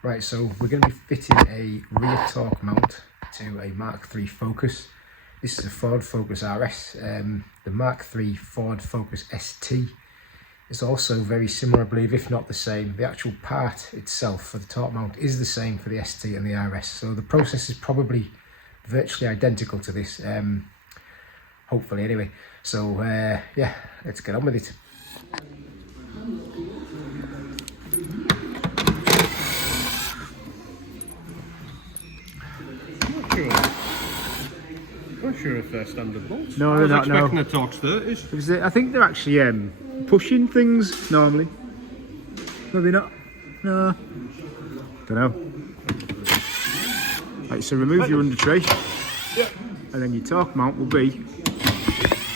Right, so we're going to be fitting a rear torque mount to a Mark III Focus. This is a Ford Focus RS. The Mark III Ford Focus ST is also very similar, I believe, if not the same. The actual part itself for the torque mount is the same for the ST and the RS, so the process is probably virtually identical to this, hopefully anyway. So yeah, let's get on with it. I'm not sure if they're standard bolts. No, they're not. I was expecting the Torx 30s. I think they're actually pushing things normally. Maybe not. No. Don't know. Right, so remove your under tray. Yeah. And then your torque mount will be.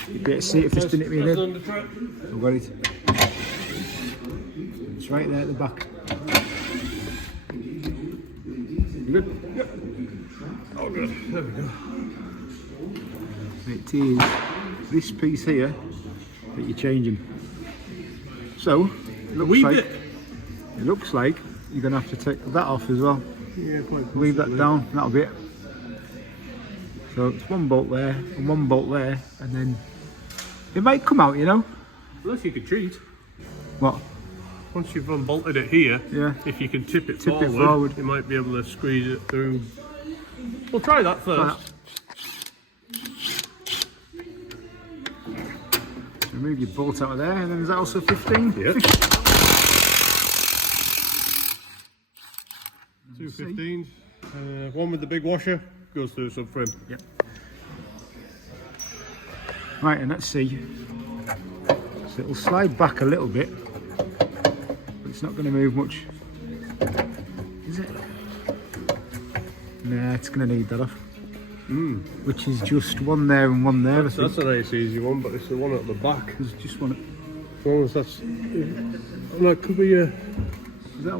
You'll be able to see it if you spin it me in. I've got it. It's right there at the back. You good? Yep. Oh, good. There we go. It is this piece here that you're changing. So it looks like you're going to have to take that off as well. Yeah, quite possibly. Leave that down, that'll be it. So it's one bolt there and one bolt there, and then it might come out, you know. Unless you could cheat. What? Once you've unbolted it here, yeah, if you can tip it forward, you might be able to squeeze it through. We'll try that first. Remove your bolt out of there, and then is that also 15? Yeah. 2 15s. One with the big washer goes through the subframe. Yep. Right, and let's see. So it'll slide back a little bit, but it's not going to move much, is it? Nah, it's going to need that off. Which is just one there and one there. That's a nice easy one, but it's the one at the back. There's just one. As long as that's. That could be a.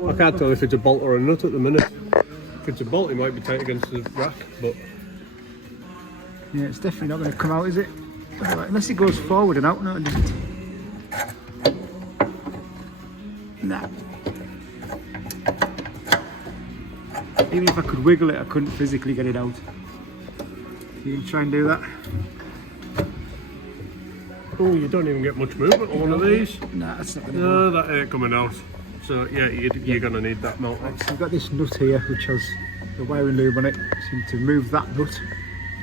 I can't tell if it's a bolt or a nut at the minute. If it's a bolt, it might be tight against the rack, but. Yeah, it's definitely not going to come out, is it? Unless it goes forward and out, no, it doesn't. Nah. Even if I could wiggle it, I couldn't physically get it out. You can try and do that. Oh, you don't even get much movement on one of these. Nah, that's not going to No, that ain't coming out. So yeah, you're going to need that mount. Right, so I've got this nut here, which has the wiring lube on it. So you need to move that nut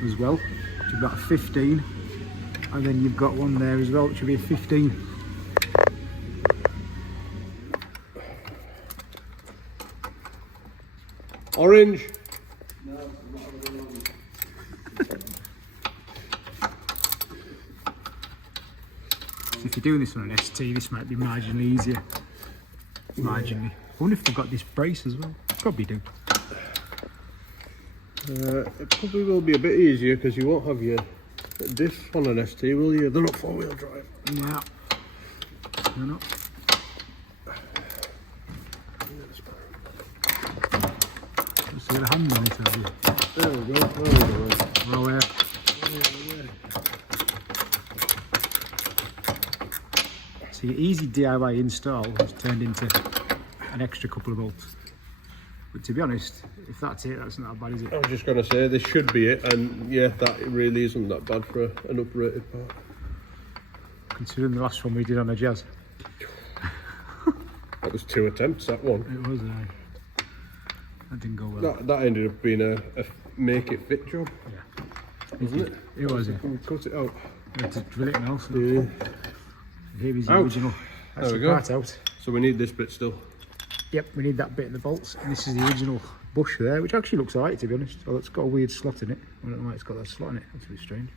as well, which you've got a 15. And then you've got one there as well, which will be a 15. Orange. So if you're doing this on an ST, this might be marginally easier. Marginally. I wonder if they've got this brace as well. Probably do. It probably will be a bit easier because you won't have your diff on an ST, will you? They're not four-wheel drive. Yeah. They're not. Just get a hand on it, have you? There we go. There we go. Well, so your easy DIY install has turned into an extra couple of bolts. But to be honest, if that's it, that's not bad, is it? I was just going to say, this should be it, and yeah, that really isn't that bad for an uprated part. Considering the last one we did on a Jazz. That was 2 attempts, that one. It was, that didn't go well. That ended up being a make it fit job. Yeah. Wasn't it? It was, yeah. We cut it out. We had to drill it now, so Yeah. here is the Out. original. That's There we the go. part out. So we need this bit still. Yep, we need that bit in the bolts, and this is the original bush there, which actually looks alright, to be honest. Oh, it's got a weird slot in it. I don't know why it's got that slot in it. That's a bit strange.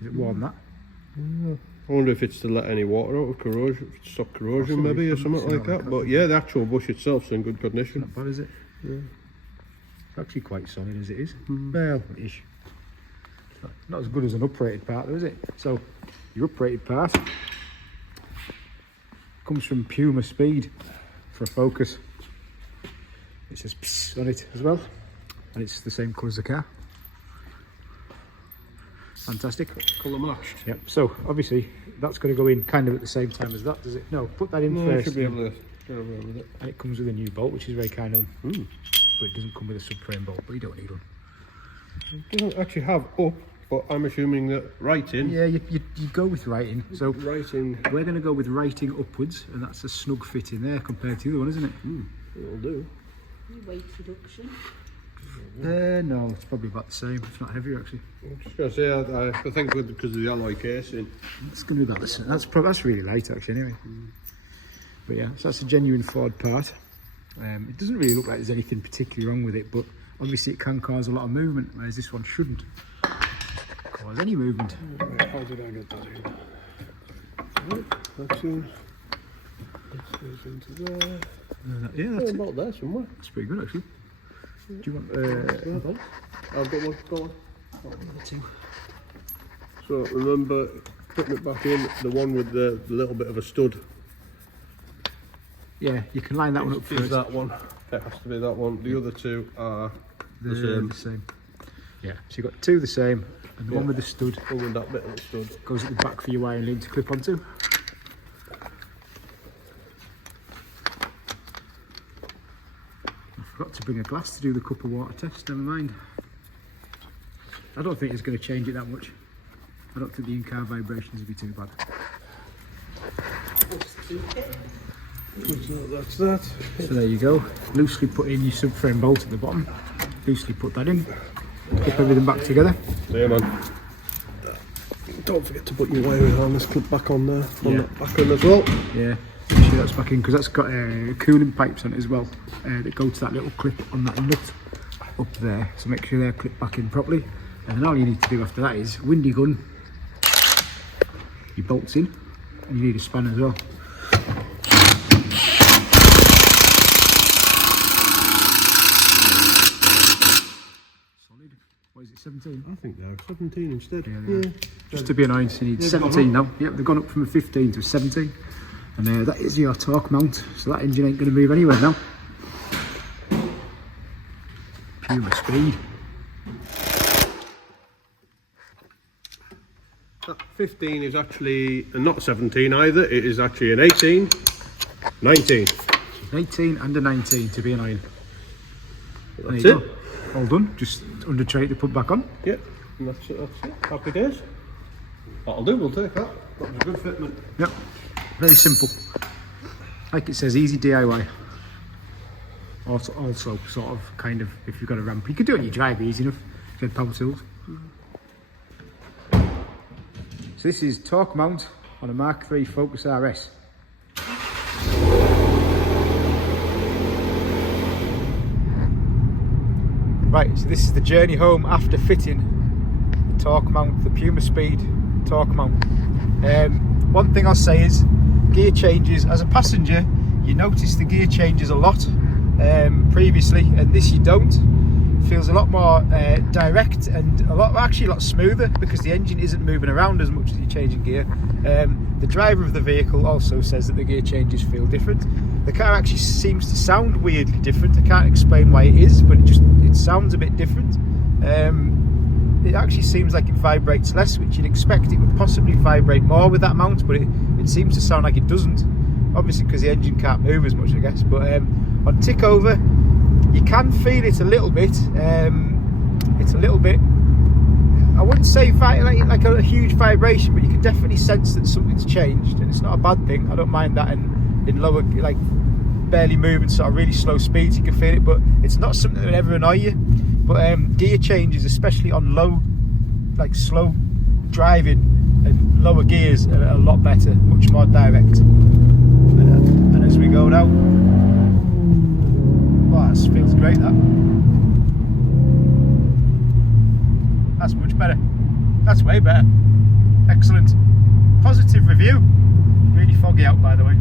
Is it warm, that? I wonder if it's to let any water out of corrosion, stop corrosion maybe, or something like that. But yeah, the actual bush itself's in good condition. Not bad, is it? Yeah. It's actually quite solid as it is. Well, ish. Not as good as an uprated part though, is it? So, your uprated part comes from Puma Speed for a Focus. It says psst on it as well, and it's the same colour as the car. Fantastic. Colour matched. Yep, so obviously that's going to go in kind of at the same time as that, does it? No, put that in No, first. should be able to Get away with it. And it comes with a new bolt, which is very kind of them. But it doesn't come with a subframe bolt, but you don't need one. It doesn't actually have up, but I'm assuming that writing. Yeah, you go with writing. So writing. we're going to go with writing upwards, and that's a snug fit in there compared to the other one, isn't it? It'll do. Weight reduction. No, it's probably about the same. It's not heavier actually. I'm just going to say, I think because of the alloy casing. It's going to be about the same. That's really light actually anyway. But yeah, so that's a genuine Ford part. It doesn't really look like there's anything particularly wrong with it, but obviously it can cause a lot of movement, whereas this one shouldn't cause any movement. How did I get that in? That's in. That goes into there. Yeah, that's it. About there somewhere. That's pretty good actually. Do you want I've got one. Go on. two? So remember putting it back in, the one with the little bit of a stud. Yeah, you can line that one up Is first. that one? It has to be that one. The other two are the same. Yeah, so you've got two the same, and the one with the stud One with that bit of the stud. goes at the back for your wiring loom to clip onto. I forgot to bring a glass to do the cup of water test, never mind. I don't think it's going to change it that much. I don't think the in-car vibrations will be too bad. So that's that. So there you go. Loosely put in your subframe bolt at the bottom. Loosely put that in. Clip everything back together. There, man. Don't forget to put your wiring harness clip back on there. On that back end as well. Yeah, make sure that's back in because that's got cooling pipes on it as well that go to that little clip on that nut up there. So make sure they're clipped back in properly. And then all you need to do after that is windy gun your bolts in, and you need a spanner as well. Solid. What is it, 17? I think they're 17 instead. Yeah. Just to be annoying, so you need 17 now. Yep, they've gone up from a 15 to a 17. And that is your torque mount, so that engine ain't going to move anywhere now. Pure speed. That 15 is actually not 17 either, it is actually an 18, 19. So an 18 and a 19 to be annoying. That's There you it. go. All done, just under tray to put back on. Yep, and that's it. Happy days. That'll do, we'll take that. That was a good fitment. Yep, very simple. Like it says, easy DIY. Also sort of, kind of, if you've got a ramp, you could do it on your drive easy enough, if you had power tools. So this is torque mount on a Mark 3 Focus RS. Right, so this is the journey home after fitting the torque mount, the Puma Speed torque mount. One thing I'll say is gear changes. As a passenger, you notice the gear changes a lot previously, and this you don't. Feels a lot more direct and a lot smoother because the engine isn't moving around as much as you're changing gear. The driver of the vehicle also says that the gear changes feel different. The car actually seems to sound weirdly different. I can't explain why it is, but it sounds a bit different. It actually seems like it vibrates less, which you'd expect it would possibly vibrate more with that mount, but it seems to sound like it doesn't. Obviously because the engine can't move as much, I guess. But on tick over, you can feel it a little bit. It's a little bit, I wouldn't say like a huge vibration, but you can definitely sense that something's changed, and it's not a bad thing. I don't mind that in lower, like barely moving, sort of really slow speeds, you can feel it, but it's not something that would ever annoy you. But gear changes, especially on low, like slow driving and lower gears, are a lot better, much more direct. And as we go now, wow, that feels great. That's much better. That's way better. Excellent. Positive review. Really foggy out, by the way.